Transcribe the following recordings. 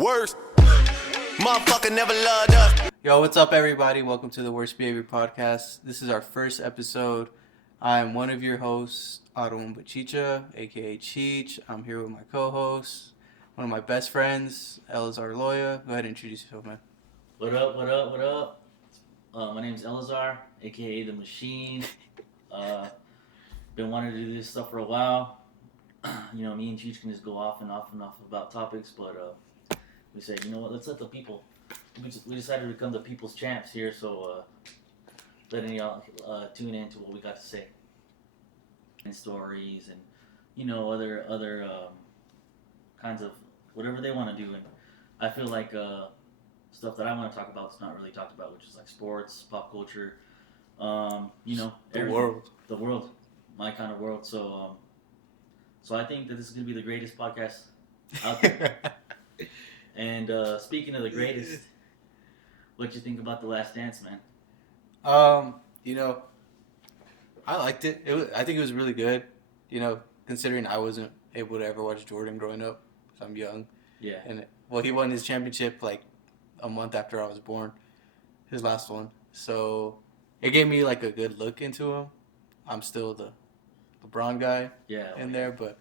Worst. Motherfucker never loved us. Yo, what's up, everybody? Welcome to the Worst Behavior Podcast. This is our first episode. I'm one of your hosts, Adon Bachicha, aka Cheech. I'm here with my co-host, one of my best friends, Elazar Loya. Go ahead and introduce yourself, man. What up, what up, what up? My name's Elazar, aka The Machine. Been wanting to do this stuff for a while. You know, me and Cheech can just go off and off about topics, but we said, you know what, let's let the people. We decided to become the people's champs here, so letting y'all tune in to what we got to say. And stories and, you know, other kinds of whatever they want to do. And I feel like stuff that I want to talk about is not really talked about, which is like sports, pop culture, you know, The world, my kind of world. So I think that this is gonna be the greatest podcast out there. And speaking of the greatest, what you think about The Last Dance, man? You know, I liked it. I think it was really good. You know, considering I wasn't able to ever watch Jordan growing up, so I'm young. Yeah. And he won his championship like a month after I was born, his last one. So it gave me like a good look into him. I'm still the LeBron guy in there, but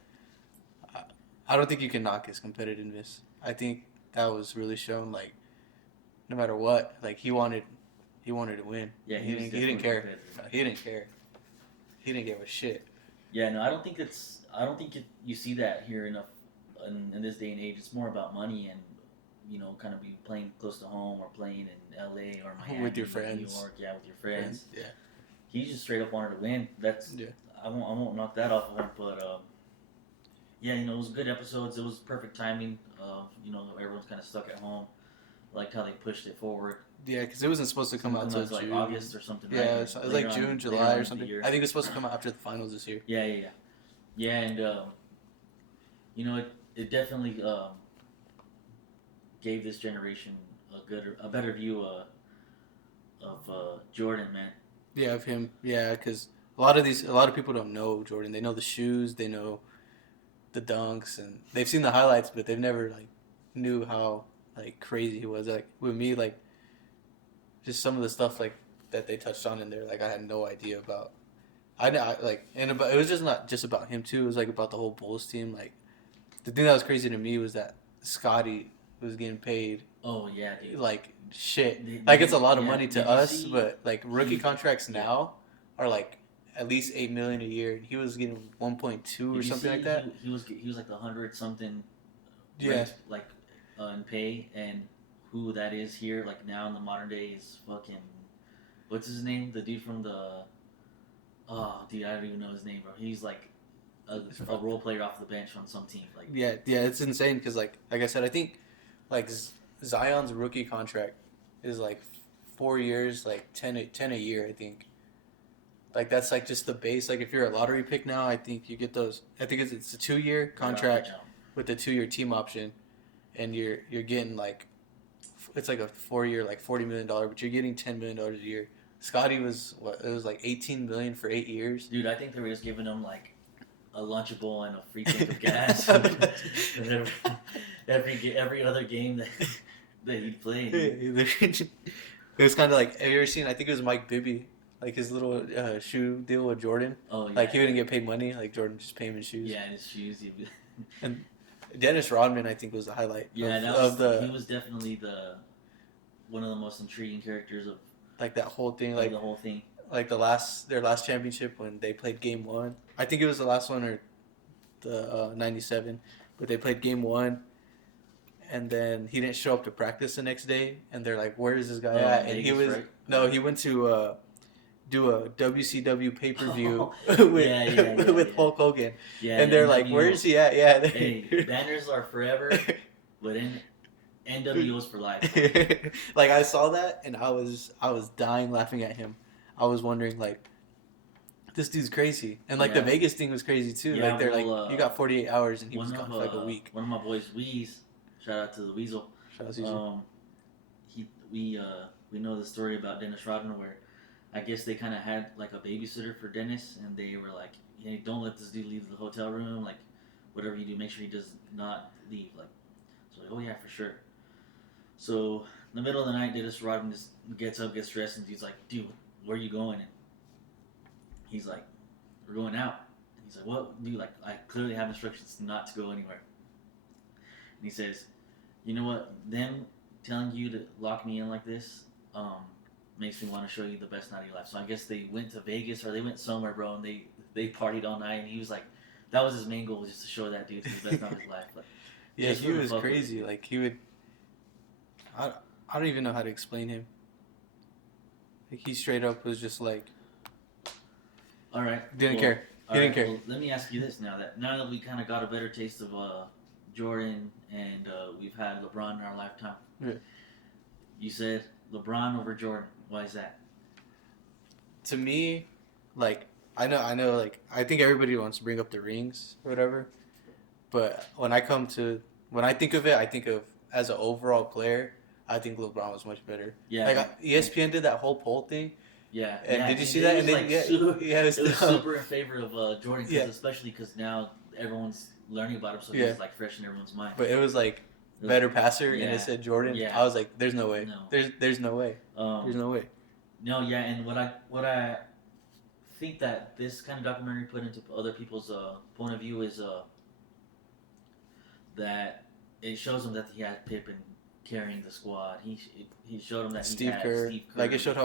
I don't think you can knock his competitiveness. I think that was really shown. Like, no matter what, like he wanted to win. Yeah, he didn't care. He didn't care. He didn't give a shit. Yeah, no, I don't think you see that here enough in this day and age. It's more about money and, you know, kind of be playing close to home or playing in LA or Miami with your friends. New York, with your friends. Yeah. He just straight up wanted to win. I won't knock that off of him, but yeah, you know, it was good episodes. It was perfect timing. You know, everyone's kind of stuck at home. Liked how they pushed it forward. Yeah, because it wasn't supposed to come out until like June. August or something. Yeah, right? it was like June, July or something. I think it was supposed to come out after the finals this year. Yeah, and you know, it definitely gave this generation a better view of Jordan, man. Yeah, of him. Yeah, because a lot of people don't know Jordan. They know the shoes, they know the dunks, and they've seen the highlights, but they've never like knew how like crazy he was. Like with me, like just some of the stuff like that they touched on in there, like I had no idea about. It was just not just about him too. It was like about the whole Bulls team. Like the thing that was crazy to me was that Scotty was getting paid. Oh yeah, dude. Like shit. It's a lot of money to us, but like rookie contracts now are like at least $8 million a year, and he was getting 1.2 or something like that. He was like 100 something. Yeah. Like in pay, and who that is here, like now in the modern day, is fucking. What's his name? The dude from the. Oh, dude, I don't even know his name, bro. He's like a role player off the bench on some team. Like. Yeah, it's insane because like I said, I think like Zion's rookie contract is like 4 years, like 10 a year, I think. Like that's like just the base. Like if you're a lottery pick now, I think you get those. I think it's a 2-year contract with the 2-year team option, and you're getting like it's like a 4-year like $40 million, but you're getting $10 million a year. Scotty was it was like $18 million for 8 years. Dude, I think they were just giving him like a Lunchable and a free tank of gas every other game that he played. It was kind of like, have you ever seen? I think it was Mike Bibby. Like his little shoe deal with Jordan. Oh yeah. Like he wouldn't get paid money. Like Jordan just paid him his shoes. Yeah, his shoes. And Dennis Rodman, I think, was the highlight. Yeah, he was definitely one of the most intriguing characters of like that whole thing. Like the whole thing. Like their last championship when they played Game 1. I think it was the last one or the 97, but they played Game 1. And then he didn't show up to practice the next day, and they're like, "Where is this guy at?" And he went to do a WCW pay-per-view with Hulk Hogan. Yeah, and they're like, "Where is he at?" Yeah. Hey, banners are forever, but NWO's for life. Like I saw that, and I was dying laughing at him. I was wondering like, this dude's crazy, and like the Vegas thing was crazy too. Yeah, like they're like, you got 48 hours, and he was gone for like a week. One of my boys, Weeze, shout out to the Weasel. Shout out to we know the story about Dennis Rodman where I guess they kind of had like a babysitter for Dennis, and they were like, "Hey, don't let this dude leave the hotel room. Like, whatever you do, make sure he does not leave." Like, so oh yeah, for sure. So in the middle of the night, Dennis Rodman just gets up, gets dressed, and he's like, "Dude, where are you going?" And he's like, "We're going out." And he's like, "What, dude? Like, I clearly have instructions not to go anywhere." And he says, "You know what? Them telling you to lock me in like this, makes me want to show you the best night of your life." So I guess they went to Vegas or they went somewhere, bro, and they partied all night. And he was like, that was his main goal, was just to show that dude the best night of his life. But Yeah, he was crazy. Like he would. I don't even know how to explain him. Like he straight up was just like. All right. Didn't care. He didn't care. Well, let me ask you this now that we kind of got a better taste of Jordan and we've had LeBron in our lifetime. Yeah. You said LeBron over Jordan. Why is that? To me, like I know, like I think everybody wants to bring up the rings or whatever, but when I think of it, I think of as an overall player. I think LeBron was much better. Yeah. Like ESPN did that whole poll thing. Yeah. And did you see that? And then it was super in favor of Jordan, especially because now everyone's learning about him, so he's like fresh in everyone's mind. But it was like better passer, and it said Jordan. Yeah. I was like, "There's no way. No. There's no way. There's no way." No, yeah, and what I think that this kind of documentary put into other people's point of view is that it shows them that he had Pippen carrying the squad. He showed him that Steve he had Kerr. Steve Kerr. Like it showed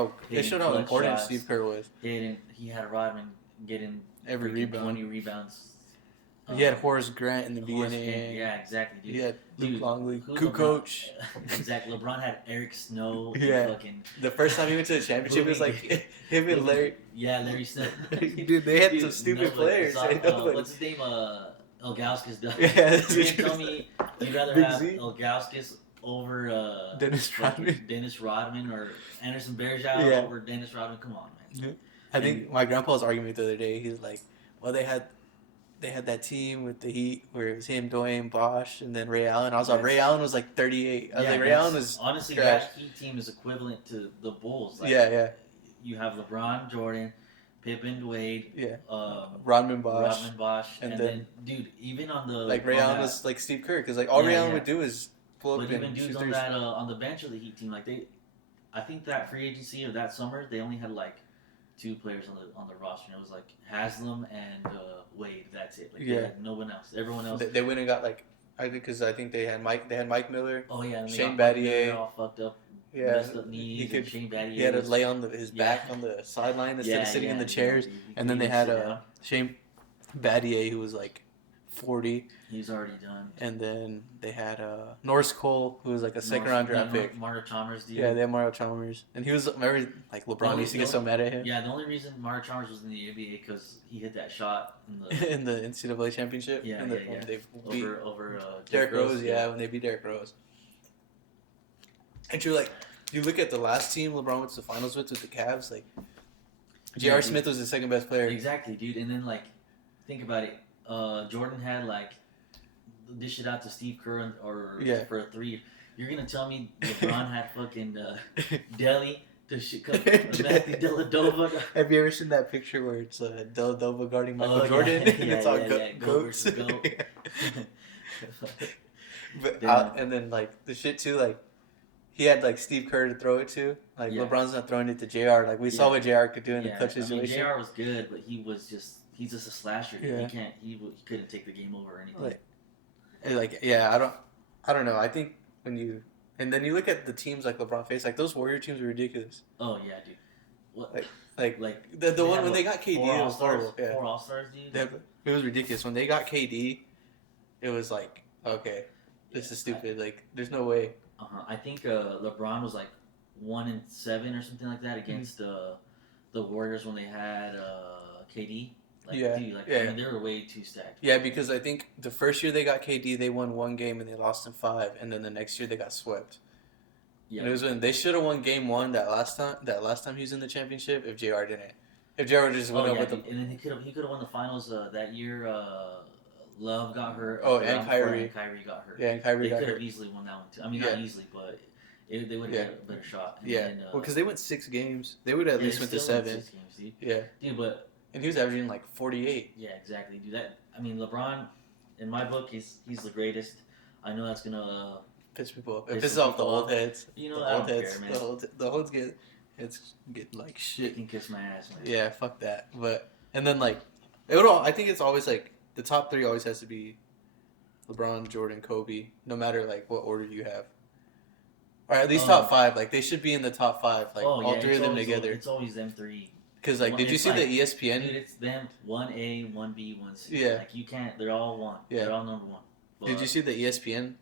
how important Steve Kerr was. He had Rodman getting every rebound, 20 rebounds. He had Horace Grant in the beginning. Yeah, exactly, dude. He had Luke Longley, coach. Exactly. LeBron had Eric Snow. Yeah. Fucking the first time he went to the championship, it was like him and Larry. Yeah, Larry Snow. Dude, they had some stupid players. What's his name? Elgauskas. Yeah, you can tell me you'd rather Big have Z? Elgauskas over Dennis Rodman. Dennis Rodman or Anderson Varejao over Dennis Rodman. Come on, man. I think my grandpa's argument the other day. He's like, "Well, they had that team with the Heat where it was him, Dwayne, Bosh, and then Ray Allen." I was like, Ray Allen was like 38. I was like, Ray Allen was honestly trash. That Heat team is equivalent to the Bulls. Like, yeah. You have LeBron, Jordan, Pippen, Wade, Rodman, Bosh, and then dude, even on the like Ray Allen was like Steve Kerr because like all Ray Allen would do is pull up but even and dudes on that on the bench of the Heat team, like I think that free agency of that summer they only had like 2 players on the roster. And it was like Haslam and Wade. That's it. Like, they had no one else. Everyone else. They went and got like I think they had Mike Miller. Oh yeah, and Shane Battier. All fucked up. Yeah, messed up knees. Shane Battier. He had to lay on his back on the sideline instead of sitting in the chairs. And then they had Shane Battier, who was like 40. He's already done. And then they had Norris Cole, who was like a second-round draft pick. Mario Chalmers, dude. Yeah, they had Mario Chalmers. And he was very, like, LeBron used to get so mad at him. Yeah, the only reason Mario Chalmers was in the NBA because he hit that shot in the NCAA championship. Yeah, They beat over Derrick Rose, when they beat Derrick Rose. And you're like, you look at the last team LeBron went to the finals with the Cavs, like, J.R. Smith was the second best player. Exactly, dude. And then, like, think about it. Jordan had, like, dish it out to Steve Kerr for a 3. You're gonna tell me LeBron had fucking Delly to Matthew Dellavedova? Have you ever seen that picture where it's Dellavedova guarding Michael Jordan and it's all goats? But and then like the shit too, like he had like Steve Kerr to throw it to. Like LeBron's not throwing it to JR. Like we saw what JR could do in the clutch situation. JR was good, but he's just a slasher. Yeah. He couldn't take the game over or anything. I don't know. I think when you then you look at the teams like LeBron faced, like those Warrior teams were ridiculous. Oh yeah, dude. What? Like the one when they got KD, it was horrible. Yeah. 4 All-Stars, dude. It was ridiculous when they got KD. It was like, okay, this is stupid. Like there's no way. I think LeBron was like 1-7 or something like that against the Warriors when they had KD. Like, dude, I mean, they were way too stacked. Yeah, because I think the first year they got KD, they won 1 game and they lost in 5, and then the next year they got swept. Yeah, and it was when they should have won Game 1 that last time he was in the championship. If JR didn't, if JR just went up with them, and then he could have won the finals that year. Love got hurt. Oh, and Kyrie. Kyrie got hurt. Yeah, and Kyrie got hurt. They could have easily won that one too. I mean, not easily, but they would have had a better shot. And then, well, because they went 6 games, they would have at least went to 7. 6 games, dude. Yeah, dude, but. And he was averaging like 48. Yeah, exactly. Dude, I mean, LeBron, in my book, he's the greatest. I know that's gonna piss people off. It Piss pisses some off the people old off. heads. You know, The I old don't heads. care, man. The old get like You shit. can kiss my ass, man. Yeah, fuck that. But and then like it would all. I think it's always like the top three always has to be LeBron, Jordan, Kobe. No matter like what order you have, or at least top five. Like they should be in the top five. Like all three of them together. It's always them three. Because like, did you see the ESPN? Dude, it's them 1A, 1B, 1C. Yeah. Like you can't. They're all one. Yeah. They're all number one. But, Did you see the ESPN?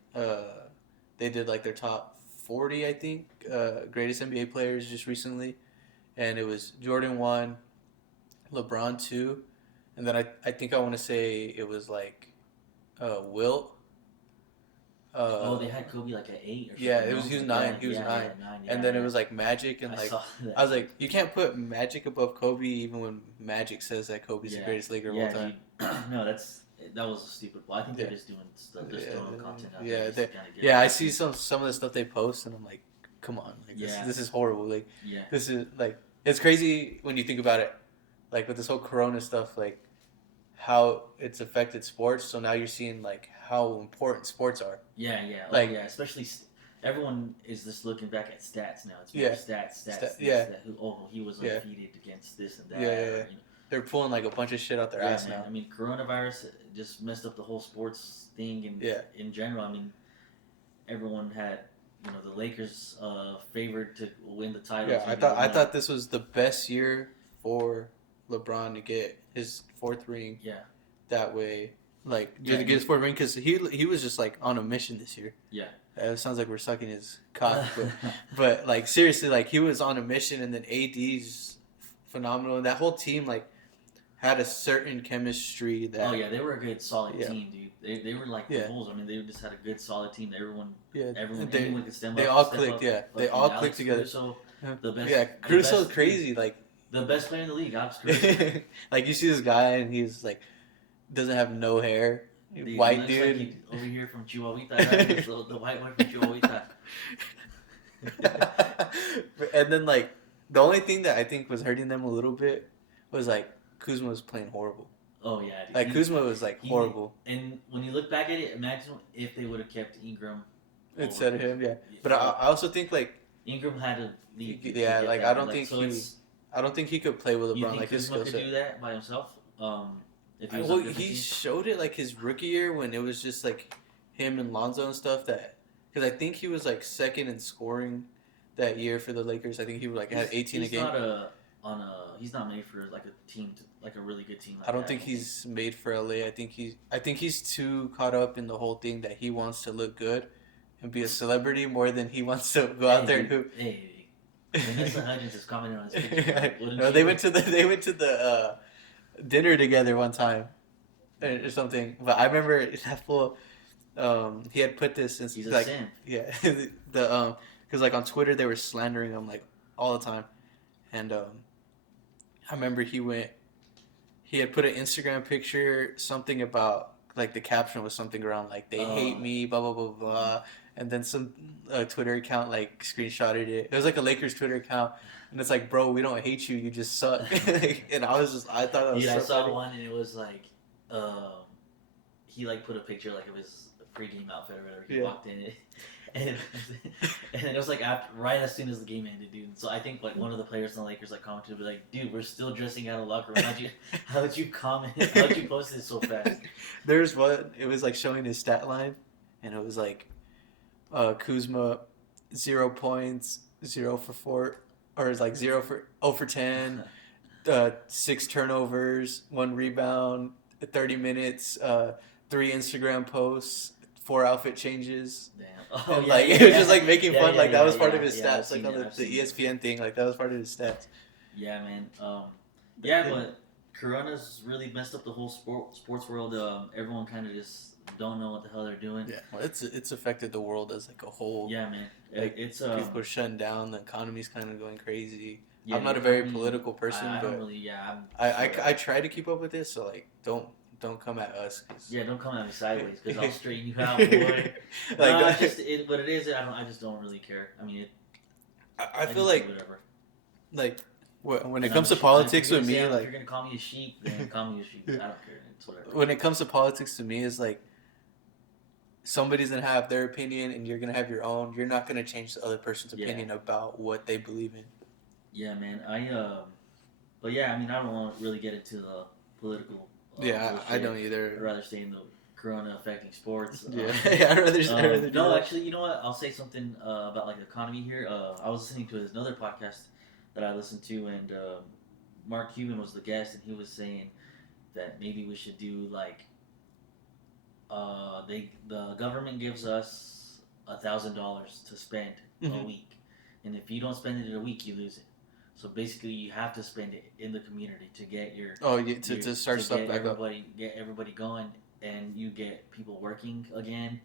They did like their top 40, I think, greatest NBA players just recently, and it was Jordan 1, LeBron 2, and then I think I want to say it was like Wilt. they had Kobe like at 8 or something. Yeah, he was 9. He was 9. Yeah, and then it was like Magic, and I like saw that. I was like, you can't put Magic above Kobe, even when Magic says that Kobe's the greatest Laker of all time. Dude. No, that was a stupid. Well, I think they're just doing stuff. They're Yeah, throwing content out yeah, there. Yeah, I see some of the stuff they post, and I'm like, come on, like this is horrible. Like, this is like it's crazy when you think about it, like with this whole Corona stuff, like how it's affected sports. So now you're seeing like how important sports are. Yeah, like especially everyone is just looking back at stats now. It's more stats. He was undefeated against this and that. Yeah. You know. They're pulling like a bunch of shit out their ass now. I mean, coronavirus just messed up the whole sports thing, and in general, I mean, everyone had, the Lakers favored to win the title. Yeah, I thought this was the best year for LeBron to get his 4th ring. Yeah, that way, like to get his 4th ring, because he was just like on a mission this year. Yeah. It sounds like we're sucking his cock, but like seriously, like he was on a mission, and then AD's phenomenal, and that whole team like had a certain chemistry that. Oh yeah, they were a good solid team, dude. They were like the Bulls. I mean, they just had a good solid team. Everyone could step up. They all clicked. They all clicked together. Caruso, the best. Yeah, Caruso's crazy. Like the best player in the league, Alex Caruso. Like you see this guy, and he's like doesn't have no hair. Dude, white dude. Like over here from Chihuahua, right? the white boy from Chihuahua. And then like the only thing that I think was hurting them a little bit was like Kuzma was playing horrible. Oh yeah, dude. Like Kuzma was like horrible. And when you look back at it, imagine if they would have kept Ingram instead of him. Yeah, but I also think like Ingram had to leave. Yeah, like I don't think he could play with LeBron. You think like his Kuzma skill could set. do that by himself? He showed it like his rookie year when it was just like him and Lonzo and stuff. That because I think he was like 2nd in scoring that year for the Lakers. I think he like had 18 a game. He's not made for like a team, like a really good team. Like I don't think he's made for LA. I think he's too caught up in the whole thing that he wants to look good and be a celebrity more than he wants to go out there and hoop. Hey, Vanessa Hudgens is commenting on his picture. No, they went to the dinner together one time or something. But I remember that fool. He had put this in. He's like, a simp. Yeah, because like on Twitter they were slandering him like all the time, and I remember he had put an Instagram picture, something about like the caption was something around like they hate me, blah blah blah blah, and then some Twitter account like screenshotted it. It was like a Lakers Twitter account, and it's like, bro, we don't hate you just suck. And I thought that was I saw funny. one, and it was like he like put a picture like of his pregame outfit or whatever. He walked in it. And it was like right as soon as the game ended, dude. So I think like one of the players in the Lakers like commented, be like, "Dude, we're still dressing out of locker room. How'd you comment? How'd you post it so fast?" There's one. It was like showing his stat line, and it was like Kuzma 0 points, 0 for 4, or it's like 0 for 10, 6 turnovers, 1 rebound, 30 minutes, 3 Instagram posts, 4 outfit changes. Damn. Oh, and like it was just like making fun. Like that was part of his stats. Like on the ESPN thing. Like that was part of his stats. Yeah, man. But Corona's really messed up the whole sports world. Everyone kind of just don't know what the hell they're doing. Yeah, well, it's affected the world as like a whole. Yeah, man. Like, it's people are shutting down. The economy's kind of going crazy. Yeah, I'm not a very political person, I but don't really. Yeah, I try to keep up with this. So like, don't come at us. Yeah, don't come at me sideways because I'll straighten you out, boy. But it is. I just don't really care. I mean, I feel like whatever. Like when it comes to politics with me, like if you're gonna call me a sheep, then call me a sheep. I don't care. It's whatever. When it comes to politics to me, is like somebody's gonna have their opinion and you're gonna have your own. You're not gonna change the other person's Yeah. opinion about what they believe in. Yeah, man. But yeah, I mean, I don't want to really get into the political. Yeah, bullshit. I don't I'd either. rather stay in the Corona affecting sports. Yeah, yeah, I'd rather do No, that. actually, you know what? I'll say something about like the economy here. I was listening to another podcast that I listened to, and Mark Cuban was the guest, and he was saying that maybe we should do like the government gives us $1,000 to spend a Mhm. week, and if you don't spend it in a week, you lose it. So basically, you have to spend it in the community to get your To start stuff get back up. get everybody going, and you get people working again.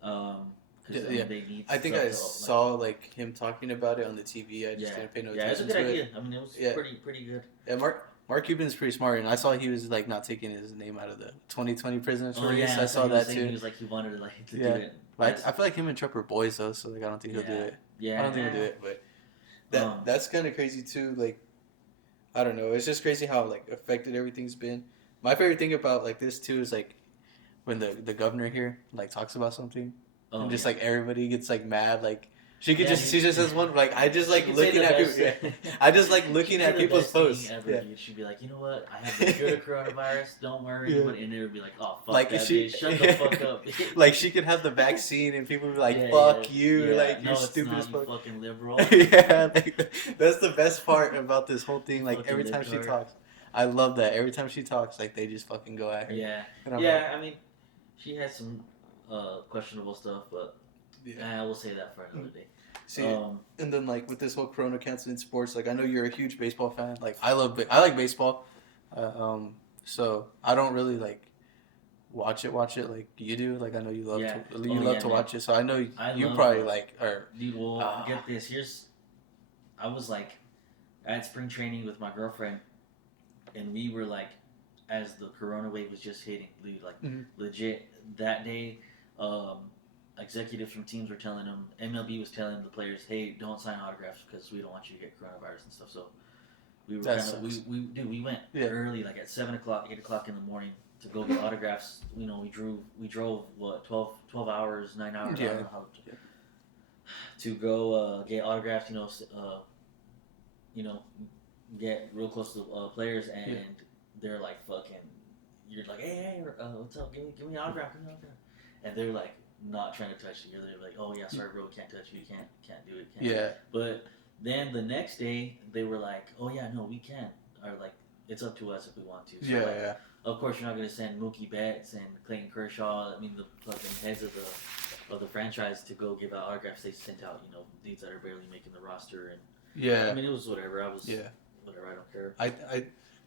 Because Yeah. they need. I think stuff I to, saw like him talking about it on the TV. I just didn't pay no yeah, it's a attention good to idea. it. I mean, it was Yeah. pretty good. Yeah, Mark Cuban's pretty smart, and I saw he was like not taking his name out of the 2020 presidential race. I saw that too. He was like he wanted to do Yeah. it. But I feel like him and Trump are boys though, so like I don't think he'll do it. Yeah, I don't think he'll do it, but that's kind of crazy too. Like, I don't know. It's just crazy how like affected everything's been. My favorite thing about like this too is like when the governor here like talks about something and just like everybody gets like mad. Like she just has one like I just like looking at people. Yeah. I just like looking at people's posts. Yeah. She'd be like, you know what? I have the cure to coronavirus. Don't worry. Yeah. And it would be like, oh fuck Like, that she- bitch. Shut the fuck up. Like she could have the vaccine and people would be like, "Fuck you!" Yeah. Like No, you're it's stupid not, as fuck. you fucking liberal. Yeah, like, that's the best part about this whole thing. Like Fucking every time she libtard. talks, I love that. Every time she talks, like they just fucking go at her. Yeah. And I'm Yeah. I mean, she has some questionable stuff, but like, yeah. we'll say that for another day. See, and then like with this whole Corona canceling sports, like I know you're a huge baseball fan. Like I like baseball, so I don't really like watch it like you do. Like I know you love Yeah. to Oh, yeah, man. watch it. So I know you love, probably like are. Dude, well, get this. I was like at spring training with my girlfriend, and we were like, as the Corona wave was just hitting, dude, like Mhm. legit that day. Executives from teams were telling them, MLB was telling the players, hey, don't sign autographs because we don't want you to get coronavirus and stuff. So we were we went early, like at 7 o'clock, 8 o'clock in the morning to go get autographs. You know, we drove what 12 hours, 9 hours, I don't know how to go get autographs. Get real close to the players, and they're like fucking. You're like, hey, what's up? Give me an autograph, and they're like not trying to touch you. They're like, oh yeah, sorry, bro, we can't touch you. You can't do it. But then the next day they were like, oh yeah, no, we can. Or like, it's up to us if we want to. So Of course, you're not going to send Mookie Betts and Clayton Kershaw. I mean, the fucking heads of the franchise to go give out autographs. They sent out, these that are barely making the roster, and I mean, it was whatever. Whatever. I don't care.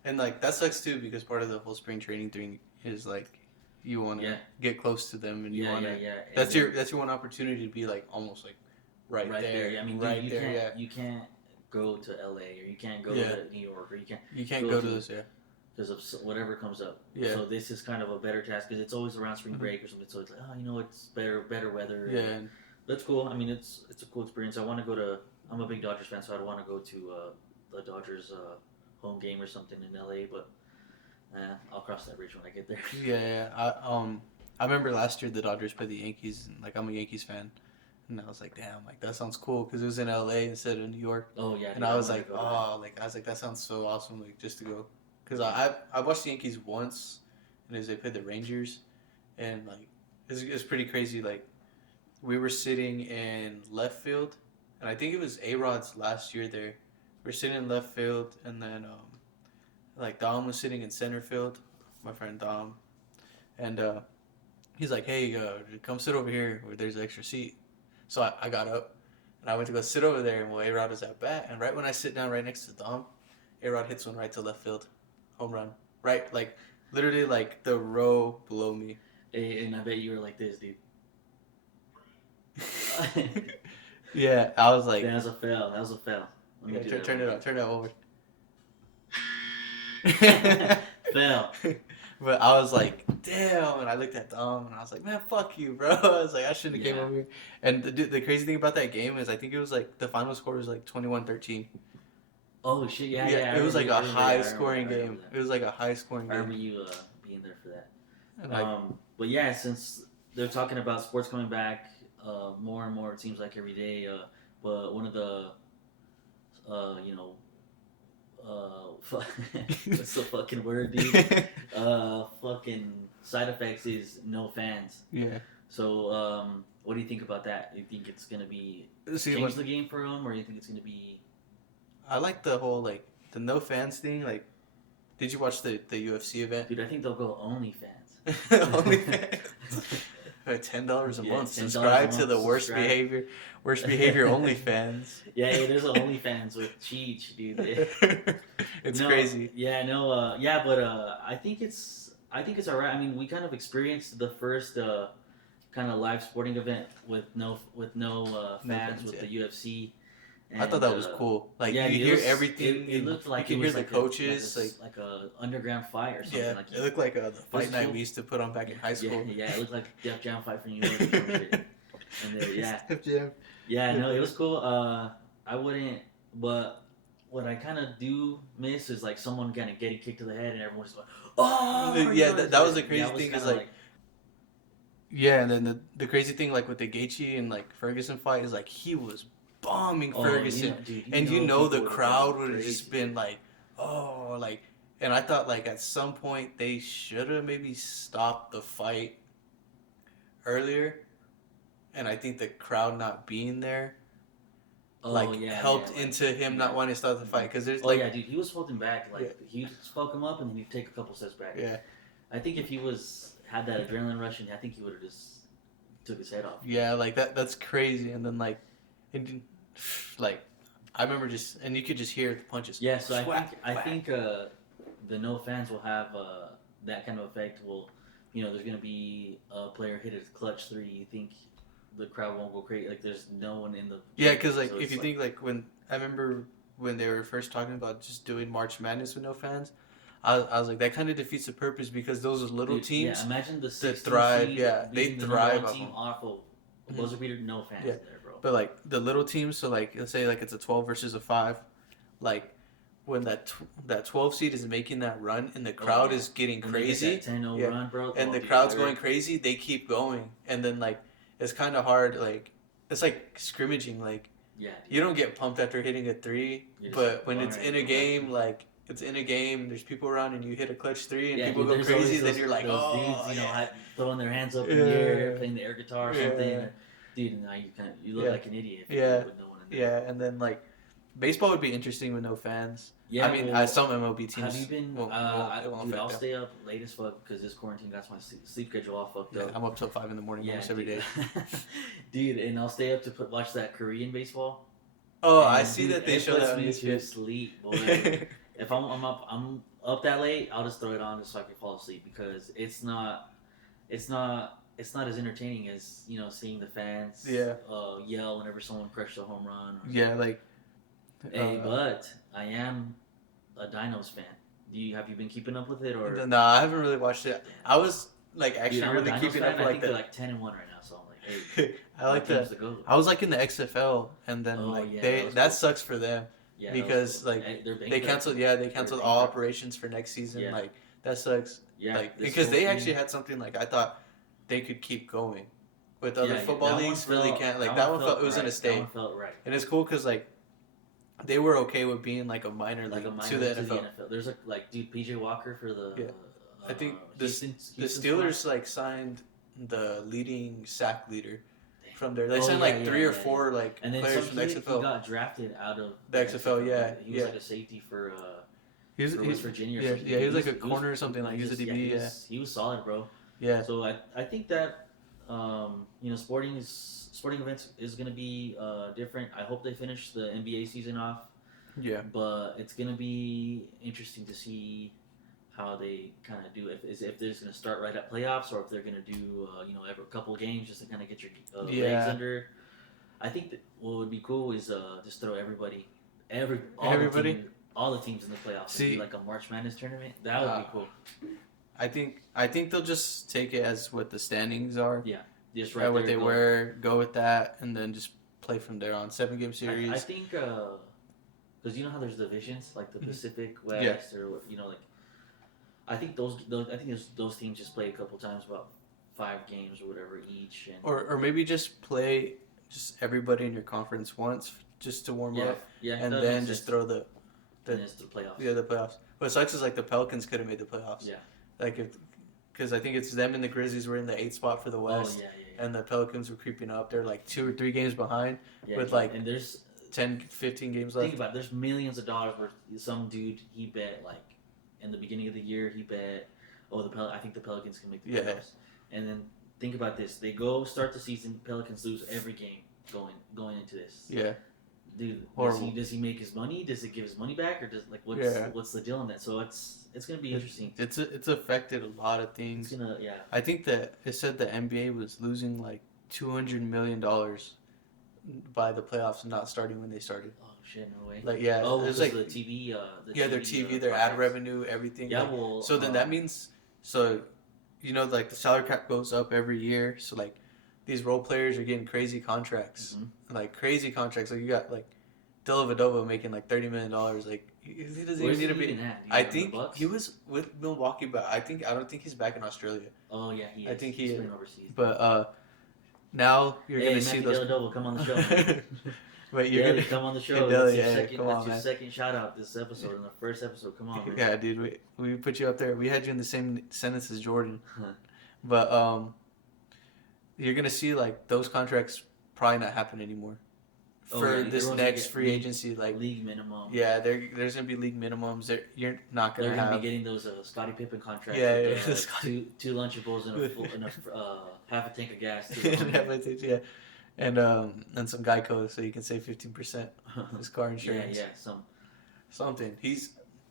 And like that sucks too because part of the whole spring training thing is like you want to get close to them and you want to. That's your one opportunity to be like almost like right there. Yeah, I mean, right dude, there. You can't go to LA or you can't go to New York or you can't go to this. Because of whatever comes up. Yeah. So this is kind of a better task because it's always around spring break or something. So it's like, it's better weather. Yeah. And that's cool. I mean, it's a cool experience. I want to go to. I'm a big Dodgers fan, so I want to go to the Dodgers home game or something in LA. But I'll cross that bridge when I get there. Yeah. I remember last year the Dodgers played the Yankees. And, like I'm a Yankees fan. And I was like, damn, like that sounds cool because it was in LA instead of New York. Oh yeah. And I was like, that sounds so awesome, like just to go. Because I watched the Yankees once, and as they played the Rangers, and like it's pretty crazy. Like we were sitting in left field, and I think it was A-Rod's last year there. We were sitting in left field, and then like Dom was sitting in center field, my friend Dom, and he's like, hey, come sit over here where there's an extra seat. So I got up, and I went to go sit over there, and A-Rod was at bat, and right when I sit down right next to Dom, A-Rod hits one right to left field. Home run. Right? Like, literally, like, the row below me. Hey, and I bet you were like this, dude. Yeah, I was like... That was a fail. Yeah, turn it over. Fail. But I was like, damn, and I looked at Dom, and I was like, man, fuck you, bro. I was like, I shouldn't have came over here. And the crazy thing about that game is I think it was, like, the final score was, like, 21-13. Oh shit! Yeah. It was like a high-scoring game. It was like a high-scoring game. I remember you being there for that. And but yeah, since they're talking about sports coming back more and more. It seems like every day. But one of the you know what's the fucking word, dude? Fucking side effects is no fans. Yeah. So what do you think about that? Do you think it's gonna be change the game for them, or do you think it's gonna be? I like the whole like the no fans thing. Like, did you watch the UFC event? Dude, I think they'll go OnlyFans. OnlyFans. $10 a month. Subscribe to the worst behavior OnlyFans. Yeah, there's an OnlyFans with Cheech, dude. It's crazy. Yeah, no, yeah, but I think it's alright. I mean, we kind of experienced the first kind of live sporting event with no fans with the UFC. And, I thought that was cool. Like, yeah, you hear everything. It looked like you it can was hear like the coaches, like a underground fight or something. Yeah, like it looked like the fight night we used to put on back in high school. Yeah, it looked like Def Jam fight for New York or some shit. And yeah, Def Jam. Yeah, no, it was cool. I wouldn't, but what I kind of do miss is like someone kind of getting kicked to the head and everyone's going, oh, yeah, that was the crazy thing. Is like, yeah, and then the crazy thing, like with the Gaethje and like Ferguson fight, is like he was bombing Ferguson, and the crowd would have just been like, oh, like, and I thought like at some point they should have maybe stopped the fight earlier, and I think the crowd not being there helped into him not wanting to start the fight, because there's yeah, dude, he was holding back, like he'd spoke him up and then he'd take a couple steps back. Yeah, I think if he had that adrenaline rush, I think he would have just took his head off. Yeah, like that's crazy, and then like I remember and you could just hear the punches. Yeah, so I think the no fans will have that kind of effect. Well, there's gonna be a player hit a clutch three. You think the crowd won't go crazy? Like there's no one in the because like if you think like when I remember when they were first talking about just doing March Madness with no fans, I was like that kind of defeats the purpose, because those little teams imagine the that thrive. Seed, yeah, they thrive. Team awful. Buzzer beater, no fans there, bro. But like the little teams, so like let's say like it's a 12 versus a 5, like when that 12 seed is making that run and the crowd is getting crazy, 10-0 run, bro, and the crowd's going crazy, they keep going, and then like it's kind of hard, like it's like scrimmaging, like you don't get pumped after hitting a 3, but when it's in a game, like it's in a game, there's people around and you hit a clutch 3 and people go crazy, then you're like, oh, dudes, throwing their hands up in the air, playing the air guitar or something. Yeah. Dude, now you look like an idiot. With no one in there. Yeah, and then like baseball would be interesting with no fans. Yeah, I mean, some MLB teams. Have you been? I'll stay up late as fuck because this quarantine got my sleep schedule all fucked up. I'm up till 5 in the morning almost every day. Dude, and I'll stay up to watch that Korean baseball. Oh, I see that they show that on YouTube. To sleep, boy. If I'm up that late, I'll just throw it on just so I can fall asleep, because it's not as entertaining as seeing the fans yell whenever someone crushes a home run. But I am a Dinos fan. Have you been keeping up with it, or? No, I haven't really watched it. I was like actually really keeping up with like they're like 10-1 right now, so I'm like, hey, I like that. I was like in the XFL, and then that sucks for them. Yeah, because cool. Like they canceled all operations for next season. Yeah. Like that sucks. Yeah, like because they actually had something like I thought they could keep going with other football leagues. Really can't like that one felt it was in a state. That one felt right. And it's cool because like they were okay with being like a minor league to the NFL. There's dude PJ Walker for the. I think the Steelers like signed the leading sack leader. From there, they signed like 3 or 4 like players from the XFL. He got drafted out of the XFL. Yeah, he was like a safety for West Virginia. Or something. Yeah, he was like a corner or something. Like he was a DB. He was solid, bro. Yeah. So I think that sporting events is gonna be different. I hope they finish the NBA season off. Yeah. But it's gonna be interesting to see how they kind of do it. If they're just going to start right at playoffs, or if they're going to do every couple games just to kind of get your legs under. I think that what would be cool is just throw all the teams in the playoffs. See, be like a March Madness tournament. That would be cool. I think they'll just take it as what the standings are. Yeah, just right. What they were, go with that, and then just play from there on 7-game series. I think because how there's divisions like the Pacific West or like. I think those teams just play a couple times, about 5 games or whatever each, and or maybe just play just everybody in your conference once just to warm up, and then just throw the and it's the playoffs. the playoffs. What sucks is like the Pelicans could have made the playoffs. Yeah. Like because I think it's them and the Grizzlies were in the 8th spot for the West. Oh yeah. And the Pelicans were creeping up. They're like 2 or 3 games behind with and there's 10, 15 games left. think about it, there's millions of dollars where some dude he bet like in the beginning of the year he bet I think the Pelicans can make the playoffs. And then think about this: they go start the season, Pelicans lose every game going into this. Yeah. Dude, Horrible. does he make his money? Does it give his money back, or what's the deal on that? So it's gonna be interesting. It's affected a lot of things. It's gonna I think that it said the NBA was losing like $200 million by the playoffs and not starting when they started. Oh shit, no way. Like yeah, there's like the TV. their TV, their ad revenue, everything. Yeah, like, well. So then that means like the salary cap goes up every year. So like these role players are getting crazy contracts, like crazy contracts. Like you got like Dellavedova making like $30 million. Like he doesn't even need to be. I think he was with Milwaukee, but I don't think he's back in Australia. Oh yeah, he is. I think he's playing overseas. But now you're gonna see those. Dellavedova, come on the show. But you're gonna come on the show. That's your second shout out this episode. In the first episode, come on, man. Yeah, dude, we put you up there. We had you in the same sentence as Jordan. But you're gonna see like those contracts probably not happen anymore for this next free agency. Like league minimum. Yeah, there's gonna be league minimums. You're not gonna. They're gonna be getting those Scottie Pippen contracts. Yeah, with, two Lunchables and a half a tank of gas. Yeah. And some Geico, so you can save 15% his car insurance. Yeah, something.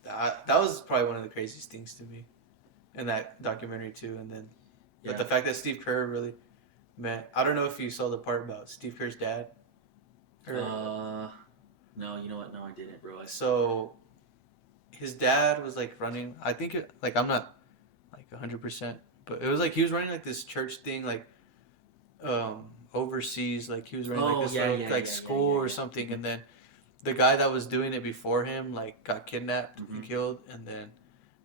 That was probably one of the craziest things to me, in that documentary too. And then, but the fact that Steve Kerr really meant. I don't know if you saw the part about Steve Kerr's dad. No, you know what? No, I didn't, bro. So, his dad was like running. I think I'm not like 100%, but it was like he was running like this church thing, like overseas, like he was running this school or something, and then the guy that was doing it before him like got kidnapped and killed, and then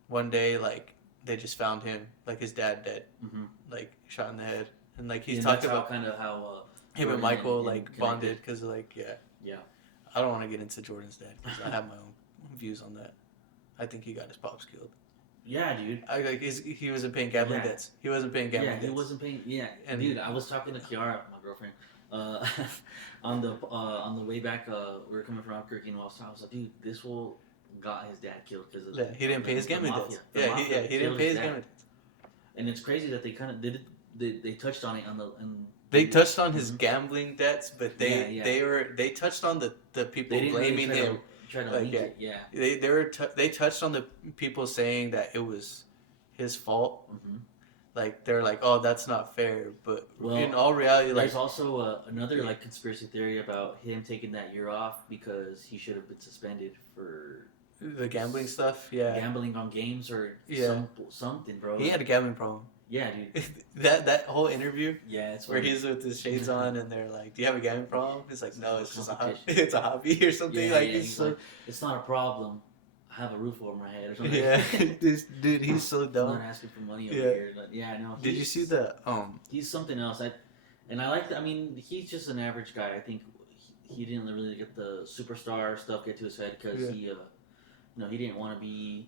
one day like they just found him, like his dad dead, like shot in the head, and like he's talked about kind of how him and Michael like bonded because like yeah. I don't want to get into Jordan's dad because I have my own views on that. I think he got his pops killed. Yeah, dude. He wasn't paying gambling debts. He wasn't paying gambling debts. Yeah, he wasn't paying. Yeah, and dude, I was talking to Kiara, my girlfriend, on the way back. We were coming from Albuquerque, and I was like, dude, this fool got his dad killed because he didn't pay his gambling debts. He didn't pay his gambling debts. And it's crazy that they kind of they touched on it They touched on his gambling debts, but they touched on the people blaming him. They touched on the people saying that it was his fault. Like they're like, oh, that's not fair. But in all reality, there's also another like conspiracy theory about him taking that year off because he should have been suspended for the gambling stuff. Yeah, gambling on games or something, bro. He had a gambling problem. Yeah, dude. that whole interview. Yeah, it's where he's with his shades on, and they're like, "Do you have a gambling problem?" He's like, "No, it's just it's a hobby or something." Yeah, he's like, "It's not a problem. I have a roof over my head or something." Yeah, dude, he's so dumb. I'm not asking for money over here, but no. Did you see the He's something else. I like. I mean, he's just an average guy. I think he didn't really get the superstar stuff get to his head because he didn't want to be.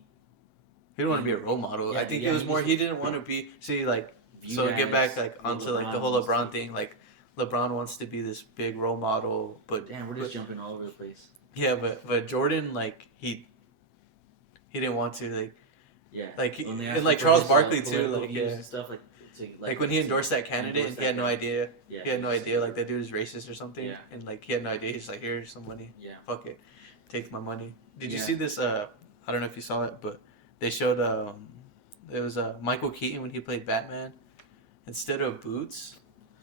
He didn't want to be a role model. I think it was more he didn't want to be. See, like, so get back like onto like the whole LeBron thing. Like, LeBron wants to be this big role model, but damn, we're just jumping all over the place. Yeah, but Jordan, like he didn't want to and like Charles Barkley too, like and stuff like when he endorsed that candidate and he had no idea. He had no idea like that dude was racist or something, and like he had no idea. He's like, here's some money. Yeah, fuck it, take my money. Did you see this? I don't know if you saw it, but. They showed it was Michael Keaton when he played Batman. Instead of boots,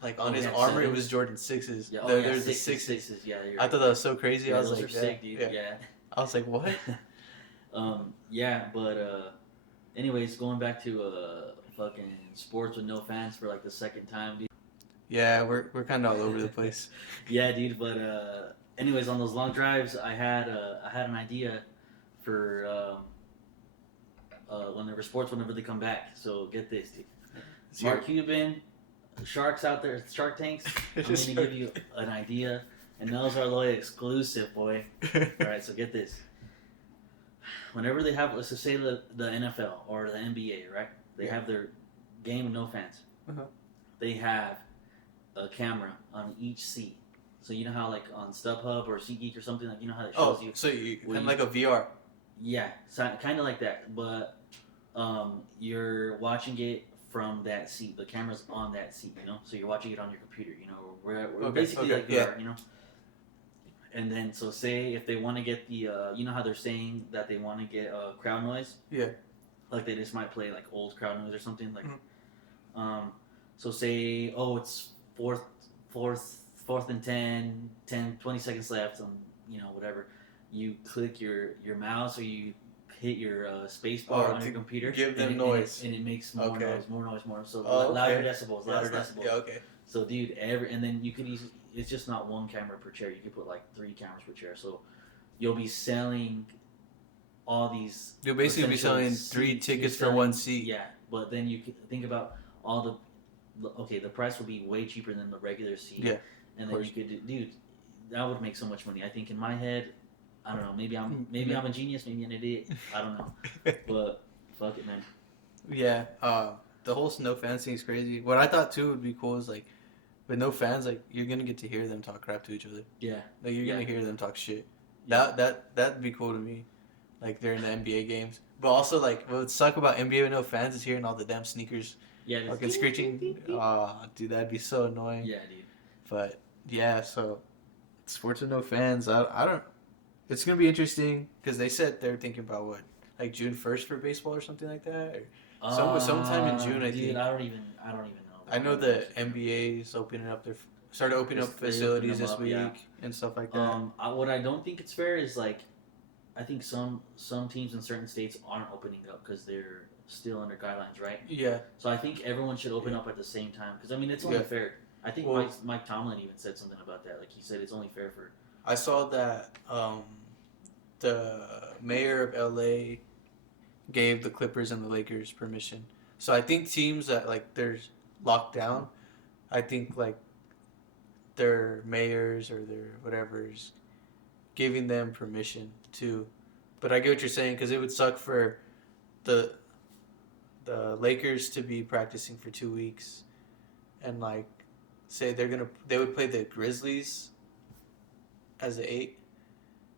like on his armor, it was Jordan 6s. Yeah, there's the 6s. Yeah, I thought that was so crazy. I was like, sick, dude. Yeah. I was like, what? But anyways, going back to fucking sports with no fans for like the second time, dude. Yeah, we're kind of all over the place. Yeah, dude. But anyways, on those long drives, I had an idea for. Whenever they come back. So get this, dude. Mark Cuban, sharks out there, Shark Tanks. I'm going to give you an idea. And those are Lloyd exclusive, boy. All right, so get this. Whenever they have, let's just say the NFL or the NBA, right? They have their game with no fans. Uh-huh. They have a camera on each seat. So you know how like on StubHub or SeatGeek or something, like you know how it shows you. So you kind of like a VR. Yeah, so, kind of like that, but you're watching it from that seat. The camera's on that seat, you know. So you're watching it on your computer, you know. We're basically like VR, you know. And then, so say if they want to get the, you know how they're saying that they want to get crowd noise? Yeah. Like they just might play like old crowd noise or something. Like, so say, oh, it's fourth and 10, 20 seconds left, you know, whatever. You click your mouse or you hit your space bar on your computer. Give them noise. And it makes more noise. So okay. louder decibels. Yeah, okay. So, dude, and then you could easily, it's just not one camera per chair. You could put like 3 cameras per chair. So you'll be selling all these. You'll basically be selling 3 tickets for 1 seat. Yeah, but then you could think about all the price will be way cheaper than the regular seat. Yeah. And then you could dude, that would make so much money. I think in my head, I don't know, maybe I'm a genius, maybe an idiot. I don't know. But fuck it, man. Yeah. The whole no fans thing is crazy. What I thought too would be cool is like with no fans, like you're gonna get to hear them talk crap to each other. Yeah. Like you're gonna hear them talk shit. Yeah. That'd be cool to me. Like during the NBA games. But also like what would suck about NBA with no fans is hearing all the damn sneakers fucking screeching. Dude, that'd be so annoying. Yeah, dude. But yeah, so sports with no fans. I don't. It's gonna be interesting because they said they're thinking about what, like June 1st for baseball or something like that, or sometime in June. I think. I don't even know. I know the NBA is started opening up facilities this week and stuff like that. What I don't think it's fair is like, I think some teams in certain states aren't opening up because they're still under guidelines, right? Yeah. So I think everyone should open up at the same time because I mean it's only fair. I think Mike Tomlin even said something about that. Like he said it's only fair for. I saw that the mayor of LA gave the Clippers and the Lakers permission. So I think teams that like there's locked down, I think like their mayors or their whatever's giving them permission to. But I get what you're saying because it would suck for the Lakers to be practicing for 2 weeks and like say they would play the Grizzlies as the 8,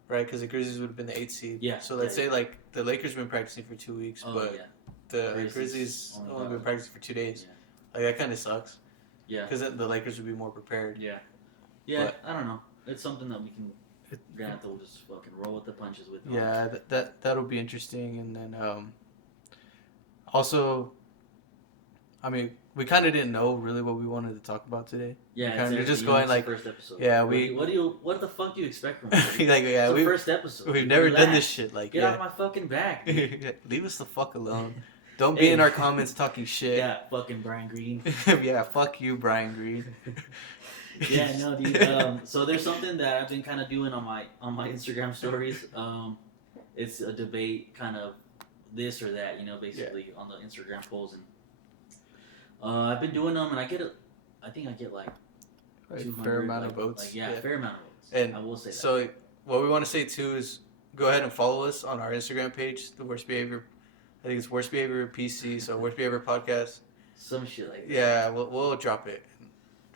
right? Because the Grizzlies would have been the 8th seed. Yeah. So let's say like the Lakers have been practicing for 2 weeks, but the Grizzlies only been practicing for 2 days. Yeah. Like that kind of sucks. Yeah. Because the Lakers would be more prepared. Yeah. Yeah. But, I don't know. It's something that we can. We're gonna have to just fucking roll with the punches with. Yeah, that'll be interesting, and then also, I mean, we kind of didn't know really what we wanted to talk about today. Yeah, kind of just going like first episode. Yeah, what the fuck do you expect from us? like yeah, it's the first episode. We've never done this shit. Like get off my fucking back. Leave us the fuck alone. Don't be in our comments talking shit. Yeah, fucking Brian Green. Yeah, fuck you, Brian Green. Yeah, no, dude. So there's something that I've been kind of doing on my Instagram stories. It's a debate, kind of this or that, you know, basically on the Instagram polls, and I've been doing them, and I think I get like fair amount of votes. Like, fair amount of votes. And I will say that. So what we want to say too is go ahead and follow us on our Instagram page, the Worst Behavior. I think it's Worst Behavior PC, so Worst Behavior Podcast. Some shit like that. Yeah, we'll drop it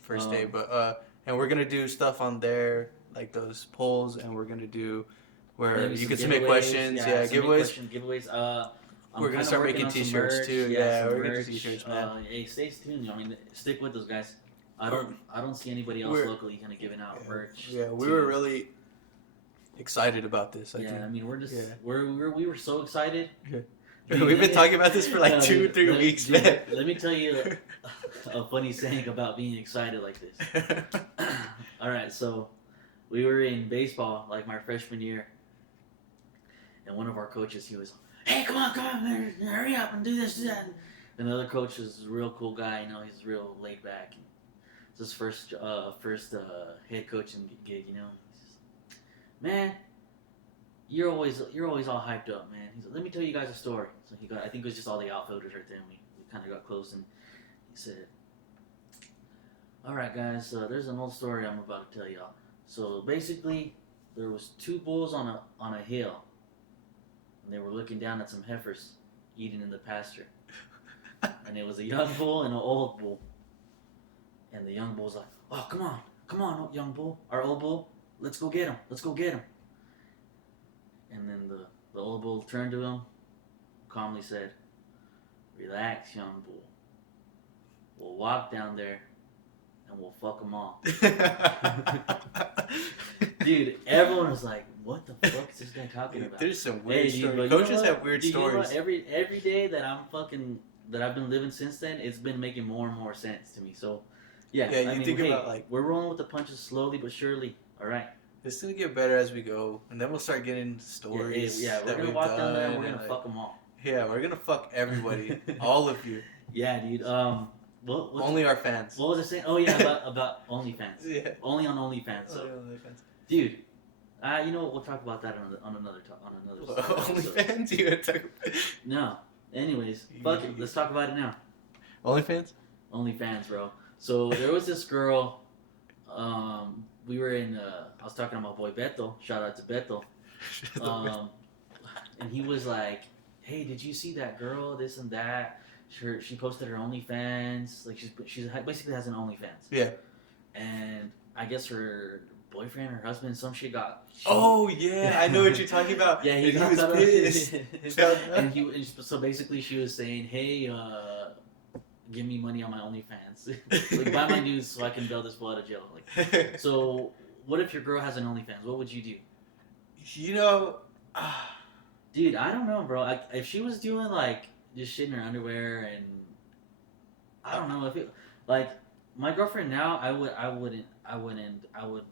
first day, but and we're gonna do stuff on there like those polls, and we're gonna do where you can submit questions. Yeah, giveaways. We're gonna start making t-shirts too. Yeah, we're gonna get t-shirts, man. Hey, stay tuned. I mean, stick with those guys. I don't see anybody else locally kind of giving out merch. Yeah, we were really excited about this. I think. I mean, we were so excited. Yeah. We've been talking about this for like 2-3 weeks, man. Let me tell you a funny saying about being excited like this. All right, so we were in baseball like my freshman year, and one of our coaches, he was, "Hey, come on, hurry up and do this, do that." And the other coach is a real cool guy, you know, he's real laid back. It's his first head coaching gig, you know. He's just, "Man, you're always all hyped up, man." He's like, "Let me tell you guys a story." So I think it was just all the outfielders right there, and we kind of got close, and He said, "Alright guys, there's an old story I'm about to tell y'all. So basically, there was two bulls on a hill, and they were looking down at some heifers eating in the pasture. And it was a young bull and an old bull. And the young bull's like, oh, come on, young bull, our old bull, let's go get him. And then the old bull turned to him, calmly said, relax, young bull. We'll walk down there and we'll fuck them all. Dude, everyone was like, what the fuck is this guy talking about? There's some weird stories. Dude, Coaches have weird stories. You know every day that I've been living since then, it's been making more and more sense to me. So, yeah, I mean, about like we're rolling with the punches slowly but surely. All right, it's gonna get better as we go, and then we'll start getting stories. Yeah, we're gonna walk down there and we're gonna fuck them all. Yeah, we're gonna fuck everybody, all of you. Yeah, dude. Only our fans. What was I saying? Oh yeah, about OnlyFans. Yeah. Only on OnlyFans. So, dude, you know what? We'll talk about that on another. OnlyFans? You gonna talk about? No. Anyways, fuck it. Let's talk about it now. OnlyFans? OnlyFans, bro. So there was this girl. We were in. I was talking to my boy Beto. Shout out to Beto. And he was like, "Hey, did you see that girl? This and that. She posted her OnlyFans. Like she's basically has an OnlyFans. Yeah. And I guess her boyfriend or husband, some shit got. Oh yeah, I know what you're talking about. Yeah, he was pissed. And so basically, she was saying, "Hey, give me money on my OnlyFans. Like buy my nudes so I can bail this fool out of jail." Like, so what if your girl has an OnlyFans? What would you do? You know, dude, I don't know, bro. If she was doing like just shit in her underwear and I don't know if it like my girlfriend now, I would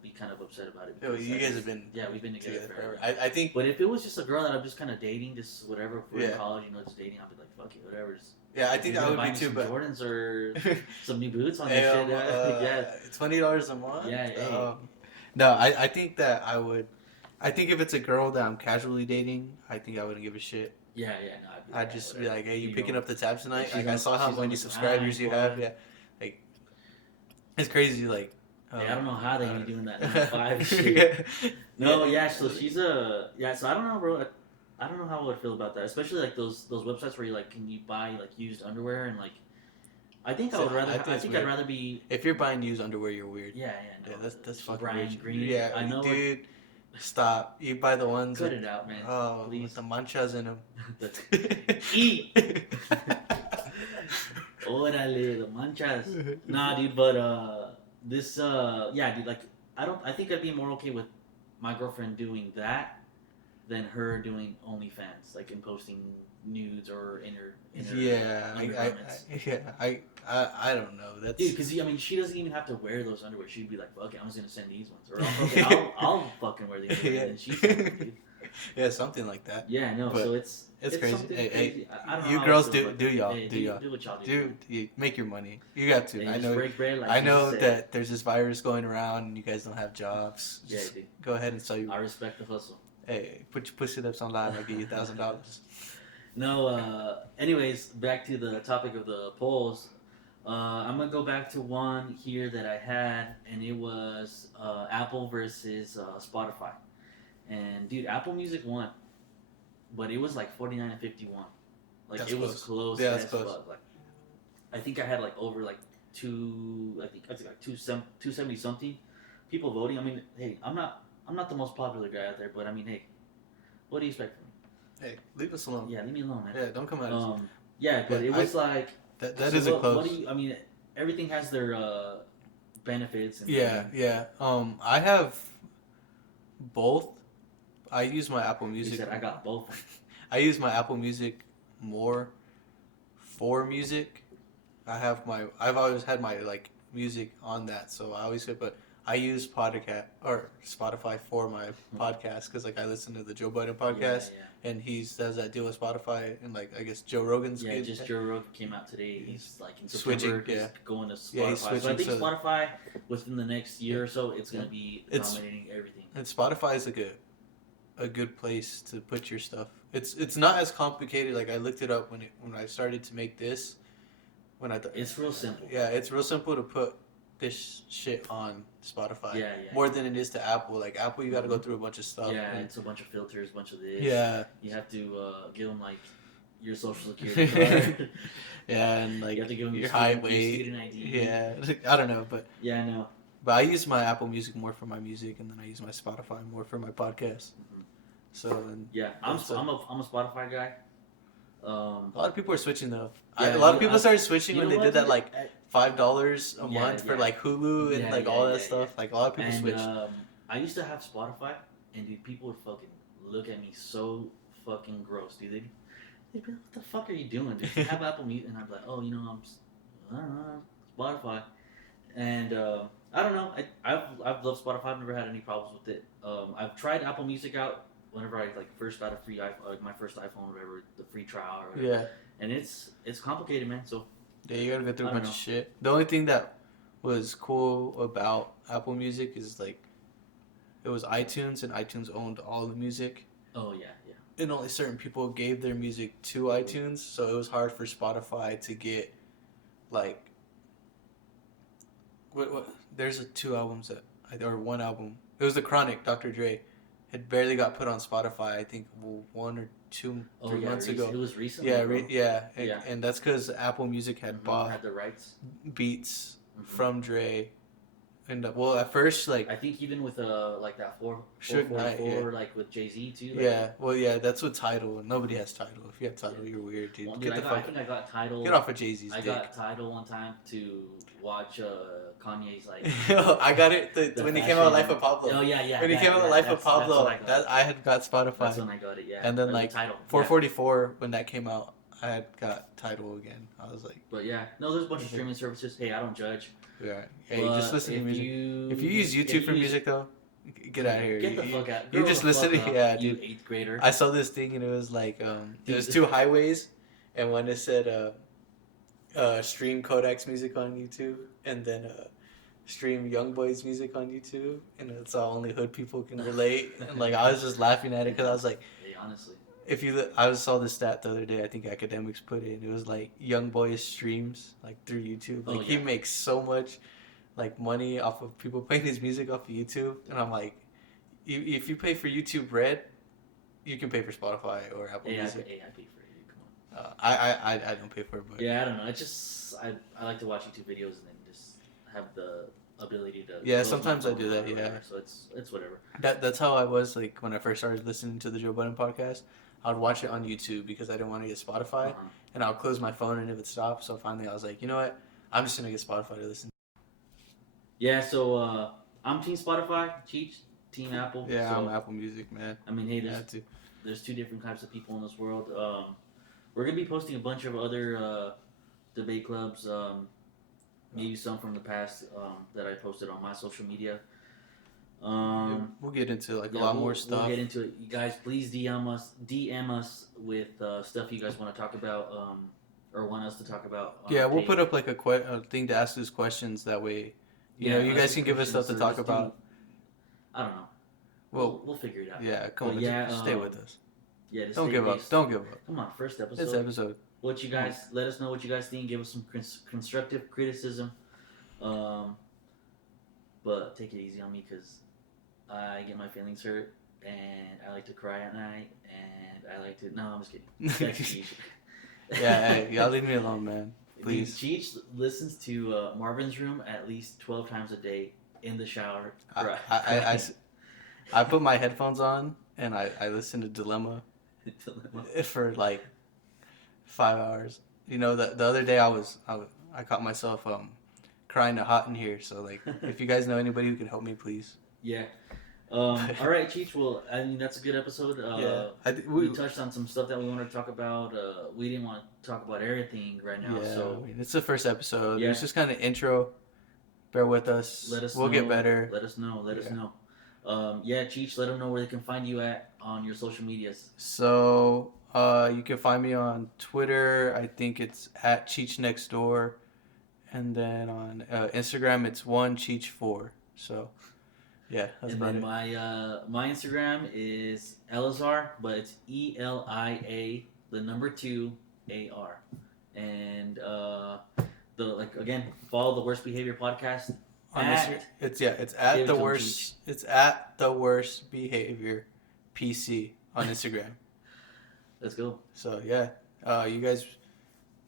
be kind of upset about it. Yo, you guys have been we've been together forever. I think, but if it was just a girl that I'm just kind of dating, just whatever, if we're in Yeah. college, just dating, I'd be like, fuck it, whatever. Just, yeah, I think you're that would gonna be buy too. me But some Jordans or some new boots on hey, this shit. Yeah, it's $20 a month. Yeah, hey. No, I think that I would. I think if it's a girl that I'm casually dating, I think I wouldn't give a shit. no, I'd just be like, hey, you picking know, up the tab tonight? she's Like, I on- saw how she's on many the subscribers you grind, have. Yeah, like it's crazy. Like, Hey, I don't know how they be doing that 9 to 5 and Yeah. shit. No, yeah. So she's so I don't know, bro. I don't know how I would feel about that, especially like those websites where can you buy like used underwear and like. I think I would rather. I think I'd rather be. If you're buying used underwear, you're weird. Yeah, no. Yeah, that's fucking Brian weird. Green. Yeah, I know. dude. Stop. You buy the ones. Cut it out, man. Oh, please. with the manchas in them. Eat. Órale, the manchas. Nah, dude, but this dude, like I think I'd be more okay with my girlfriend doing that than her doing OnlyFans, like and posting nudes or in her undergarments. I don't know. That's Dude, because I mean, she doesn't even have to wear those underwear. She'd be like, "Fuck it, I'm just gonna send these ones," or I'll fucking wear these underwear, and then she's dude. Yeah, something like that. Yeah, no. But So it's crazy. Hey, Hey, I don't know you how girls I feel do about y'all that. do y'all do what y'all do. you make your money. You got to. Hey, I just know. break bread like I know Jesus said. that there's this virus going around and you guys don't have jobs. Yeah, Just dude. go ahead and sell your. I respect the hustle. Hey, put your pussy lips online. I'll give you $1,000. No, anyways, back to the topic of the polls. I'm gonna go back to one here that I had, and it was Apple versus Spotify. And dude, Apple Music won, but it was like 49 and 51. Like That's it was close. Yeah, as that's close. fuck. Like, I think I had like over like like 270 something people voting. I mean, hey, I'm not the most popular guy out there, but I mean, hey, what do you expect from me? Hey, leave us alone. Yeah, leave me alone, man. Yeah, don't come at us. Yeah, but Yeah, it was like That so is a close. What do you? I mean, everything has their benefits. And Yeah. I have both. I use my Apple You Music. said I got both. I use my Apple Music more for music. I've always had my like music on that, so I always say, but I use podcast or Spotify for my podcast because like I listen to the Joe Budden podcast, and he does that deal with Spotify, and like I guess Joe Rogan's Yeah, good. just Joe Rogan came out today. He's like in Switching, September, he's going to Spotify. Yeah, he's So I switching, think so- Spotify within the next year or so, it's gonna be It's- dominating everything. And Spotify is a good place to put your stuff. It's not as complicated. Like I looked it up when I started to make this. when I thought It's real simple. yeah, it's real simple to put this shit on Spotify. Yeah. More than it is to Apple. Like Apple, you got to go through a bunch of stuff. Yeah, and, it's a bunch of filters, a bunch of this. Yeah. You have to give them like your social security card. Yeah, and like you have to give them your your height, student, weight. your student ID. Yeah, I don't know, but Yeah, I know. But I use my Apple Music more for my music, and then I use my Spotify more for my podcast. Mm-hmm. So and yeah, I'm a Spotify guy. A lot of people are switching though. Yeah, a lot of people started switching when they what, did that dude? like $5 a Yeah, month for yeah. like Hulu and Yeah, like yeah, all that yeah, stuff. yeah. Like a lot of people And switched. I used to have Spotify, and dude, people would fucking look at me so fucking gross, dude. They'd be like, "What the fuck are you doing, dude? You have Apple Music?" And I'm like, "Oh, you know, I don't know, Spotify." And I don't know. I've loved Spotify. I've never had any problems with it. I've tried Apple Music out whenever I like first got a free iPhone, like my first iPhone, or whatever, the free trial, or whatever. Yeah. And it's complicated, man. So Yeah, you gotta go through a I don't bunch know. of shit. The only thing that was cool about Apple Music is like it was iTunes, and iTunes owned all the music, oh yeah. and only certain people gave their music to iTunes, so it was hard for Spotify to get like what there's two albums that or one album. It was The Chronic, Dr. Dre. It barely got put on Spotify. I think 1 or 2, 3 months ago. It was recent. Yeah, Yeah. and that's because Apple Music had bought had the rights. beats Mhm. from Dre, and well, at first, like I think even with like that Suge Knight, 444, like with Jay-Z too. Like, yeah, well, yeah, that's what Tidal. Nobody has Tidal. If you have Tidal, you're weird, dude. Well, Get dude, the I fuck, think I got Tidal. get off of Jay-Z's I dick. got Tidal one time to watch Kanye's like. I got it The when he came out with fashion- Life of Pablo. Oh yeah. When he came out with Life of Pablo, I had got Spotify. That's when I got it. Yeah. And then, Or the like, Tidal. 444 when that came out, I had got Tidal again. I was like, But yeah, no, there's a bunch of streaming services. Hey, I don't judge. yeah, hey, you But just listen to if music. You, If you use YouTube if for you use- music though, get out of here. Get the fuck out. You Grow just the listen fuck to up, yeah, you dude. 8th grader. I saw this thing and it was like it was Dude. 2 highways, and one it said stream Kodak's music on YouTube, and then stream Youngboy's music on YouTube, and it's all only hood people can relate. And like I was just laughing at it because I was like, Hey, honestly. I saw the stat the other day. I think Academics put it. It was like Youngboy's streams like through YouTube. Like he makes so much like money off of people playing his music off of YouTube, and I'm like, if you pay for YouTube Red, you can pay for Spotify or Apple Music. I pay for it. Come on. I don't pay for it, but Yeah, I don't know. It's just I like to watch YouTube videos and then just have the ability to. Yeah, close my sometimes I phone do or that, yeah. whatever, So it's whatever. that's how I was like when I first started listening to the Joe Budden podcast. I would watch it on YouTube because I didn't want to get Spotify, Uh-huh. and I'll close my phone and it would stop. So finally, I was like, you know what? I'm just gonna get Spotify to listen. Yeah, so I'm Team Spotify, Cheech, Team Apple. Yeah, so, I'm Apple Music, man. I mean, hey, I had to. there's 2 different types of people in this world. We're gonna be posting a bunch of other debate clubs. Maybe some from the past that I posted on my social media. We'll get into like a Yeah, lot we'll- more stuff. We'll get into it. You guys, please DM us with stuff you guys want to talk about or want us to talk about. on Yeah, our we'll page. put up like a thing to ask us questions. That way, you know, you ask guys can give us stuff to questions or talk just about. I don't know. Well, We'll figure it out. yeah, come But on, yeah, just stay with us. Yeah, just Don't stay give up. based. Don't give up. Come on, first episode. It's episode. What you guys let us know what you guys think. Give us some constructive criticism. But take it easy on me because I get my feelings hurt and I like to cry at night and I like to. No, I'm just kidding. That's Cheech. Yeah, hey, y'all leave me alone, man. Please. Cheech listens to Marvin's Room at least 12 times a day in the shower. I put my headphones on and I listen to Dilemma for like 5 hours. You know, the other day I caught myself crying to Hot in Here. So like, if you guys know anybody who can help me, please. Yeah. All right, Cheech. Well, I mean that's a good episode. We touched on some stuff that we wanted to talk about. We didn't want to talk about everything right now. Yeah, So I mean, it's the first episode. Yeah. It's just kind of intro. Bear with us. We'll get better. Let us know. Let us know. Cheech, let them know where they can find you at on your social medias. So you can find me on Twitter. I think it's at Cheech Next Door, and then on Instagram it's 1Cheech4. So yeah, that's And about then it. my Instagram is Elazar, but it's ELIA, the number 2 AR. And Again, follow the Worst Behavior Podcast. On Instagram. It's at Give it the to 'em, worst. It's at the Worst Behavior PC on Instagram. Let's go. So yeah, you guys,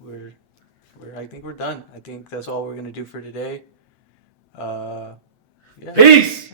I think we're done. I think that's all we're gonna do for today. Yeah. Peace!